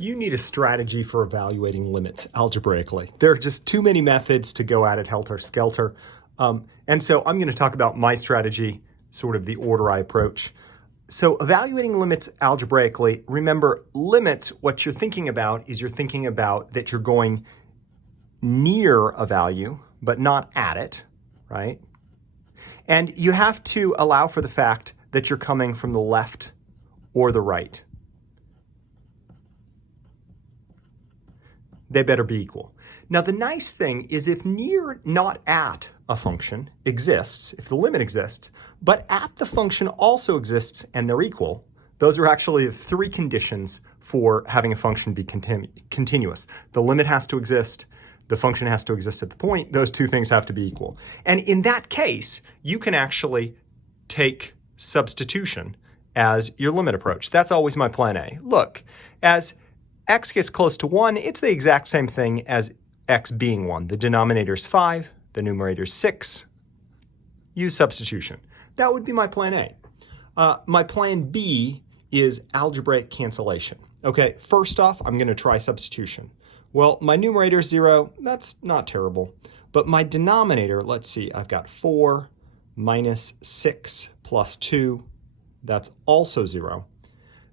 You need a strategy for evaluating limits algebraically. There are just too many methods to go at it helter-skelter. And so I'm going to talk about my strategy, sort of the order I approach. So evaluating limits algebraically, remember limits, what you're thinking about is you're thinking about that you're going near a value, but not at it, right? And you have to allow for the fact that you're coming from the left or the right. They better be equal. Now, the nice thing is if near, not at a function exists, if the limit exists, but at the function also exists and they're equal, those are actually the three conditions for having a function be continuous. The limit has to exist, the function has to exist at the point, those two things have to be equal. And in that case, you can actually take substitution as your limit approach. That's always my plan A. Look, as x gets close to 1, it's the exact same thing as x being 1. The denominator is 5, the numerator is 6. Use substitution. That would be my plan A. My plan B is algebraic cancellation. Okay, first off, I'm going to try substitution. Well, my numerator is 0. That's not terrible. But my denominator, let's see, I've got 4 minus 6 plus 2. That's also 0.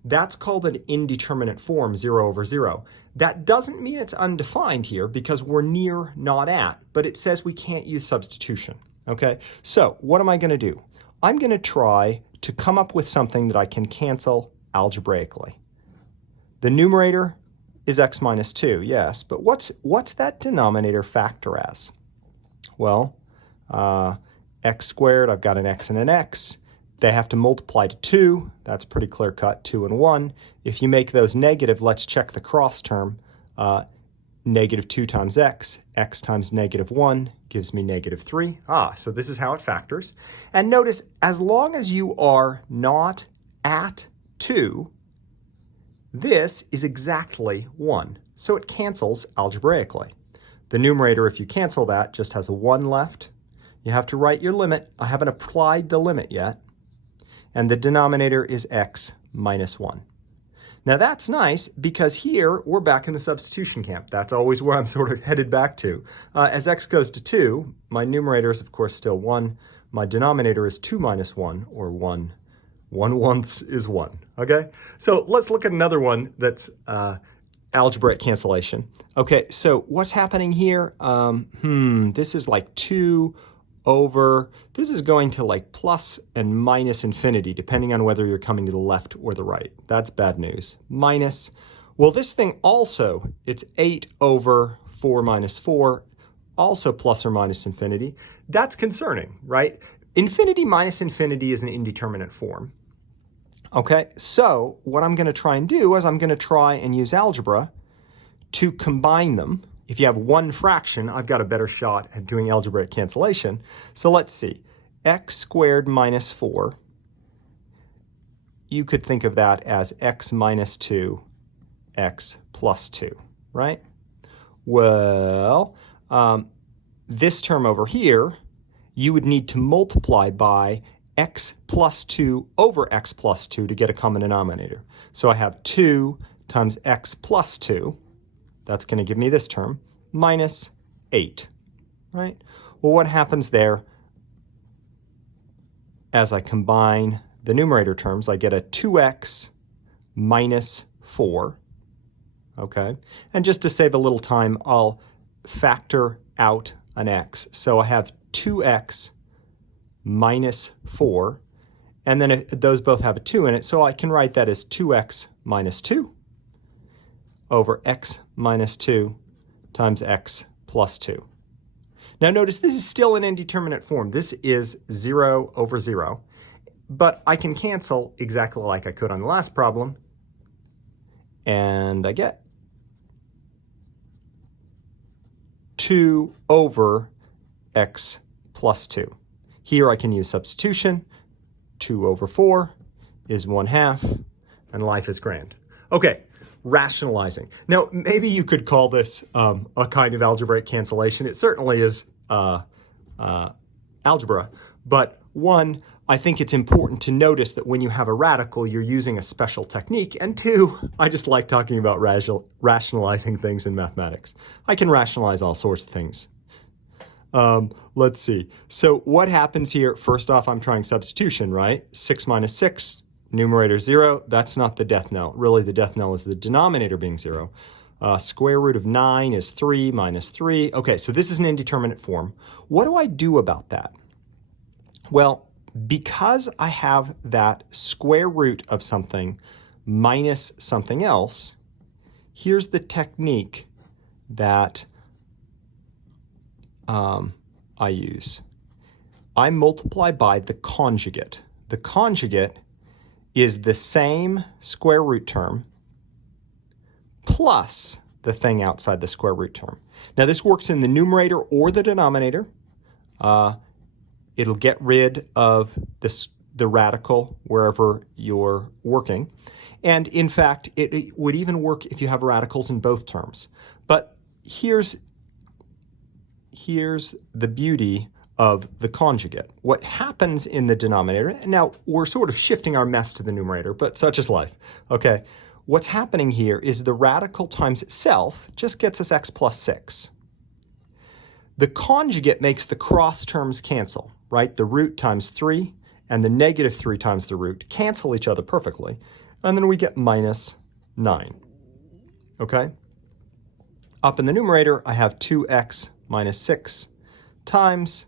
That's called an indeterminate form, 0 over 0. That doesn't mean it's undefined here because we're near, not at, but it says we can't use substitution, okay? So what am I going to do? I'm going to try to come up with something that I can cancel algebraically. The numerator is x minus 2, yes, but what's that denominator factor as? Well, x squared, I've got an x and an x. They have to multiply to 2. That's pretty clear cut, 2 and 1. If you make those negative, let's check the cross term. Negative 2 times x times negative 1 gives me negative 3. So this is how it factors. And notice, as long as you are not at 2, this is exactly 1. So it cancels algebraically. The numerator, if you cancel that, just has a 1 left. You have to write your limit. I haven't applied the limit yet. And the denominator is x minus 1. Now that's nice because here we're back in the substitution camp. That's always where I'm sort of headed back to. As x goes to 2, my numerator is of course still 1. My denominator is 2 minus 1, or 1. 1/1 is 1, okay? So let's look at another one that's algebraic cancellation. Okay, so what's happening here? This is like 2 over, this is going to like plus and minus infinity, depending on whether you're coming to the left or the right. That's bad news. Minus, well, this thing also, it's 8 over 4 minus 4, also plus or minus infinity. That's concerning, right? Infinity minus infinity is an indeterminate form. Okay, so what I'm going to try and do is I'm going to try and use algebra to combine them. If you have one fraction, I've got a better shot at doing algebraic cancellation. So let's see. X squared minus 4. You could think of that as x minus 2, x plus 2, right? Well, this term over here, you would need to multiply by x plus 2 over x plus 2 to get a common denominator. So I have 2 times x plus 2. That's going to give me this term, minus 8, right? Well, what happens there as I combine the numerator terms? I get a 2x minus 4, okay? And just to save a little time, I'll factor out an x. So I have 2x minus 4, and then those both have a 2 in it, so I can write that as 2x minus 2 over x minus 2 times x plus 2. Now notice this is still an indeterminate form. This is 0 over 0, but I can cancel exactly like I could on the last problem, and I get 2 over x plus 2. Here I can use substitution. 2 over 4 is 1/2, and life is grand. Okay, rationalizing. Now, maybe you could call this a kind of algebraic cancellation. It certainly is algebra, but one, I think it's important to notice that when you have a radical, you're using a special technique. And two, I just like talking about rationalizing things in mathematics. I can rationalize all sorts of things. Let's see. So what happens here? First off, I'm trying substitution, right? 6 minus 6, numerator 0. That's not the death knell. Really, the death knell is the denominator being 0. Square root of 9 is 3 minus 3. Okay, so this is an indeterminate form. What do I do about that? Well, because I have that square root of something minus something else, here's the technique that I use. I multiply by the conjugate. The conjugate is the same square root term plus the thing outside the square root term. Now this works in the numerator or the denominator. It'll get rid of the radical wherever you're working. And in fact, it would even work if you have radicals in both terms. But here's the beauty of the conjugate. What happens in the denominator, now we're sort of shifting our mess to the numerator, but such is life, okay? What's happening here is the radical times itself just gets us x plus 6. The conjugate makes the cross terms cancel, right? The root times 3 and the negative 3 times the root cancel each other perfectly. And then we get minus 9, okay? Up in the numerator, I have 2x minus 6 times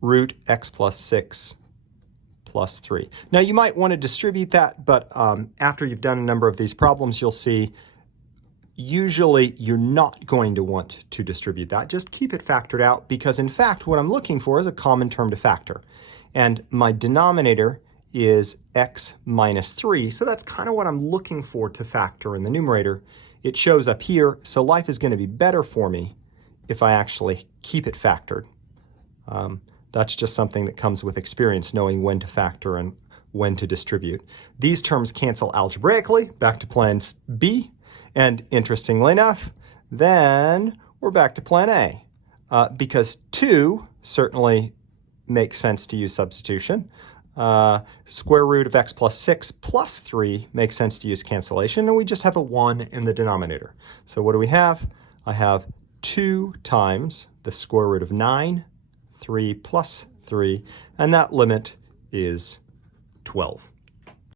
root x plus 6 plus 3. Now you might want to distribute that, but after you've done a number of these problems, you'll see usually you're not going to want to distribute that. Just keep it factored out, because in fact what I'm looking for is a common term to factor. And my denominator is x minus 3, so that's kind of what I'm looking for to factor in the numerator. It shows up here, so life is going to be better for me if I actually keep it factored. That's just something that comes with experience, knowing when to factor and when to distribute. These terms cancel algebraically, back to plan B. And interestingly enough, then we're back to plan A. Because 2 certainly makes sense to use substitution. Square root of x plus 6 plus 3 makes sense to use cancellation. And we just have a 1 in the denominator. So what do we have? I have 2 times the square root of 9, 3 plus 3, and that limit is 12.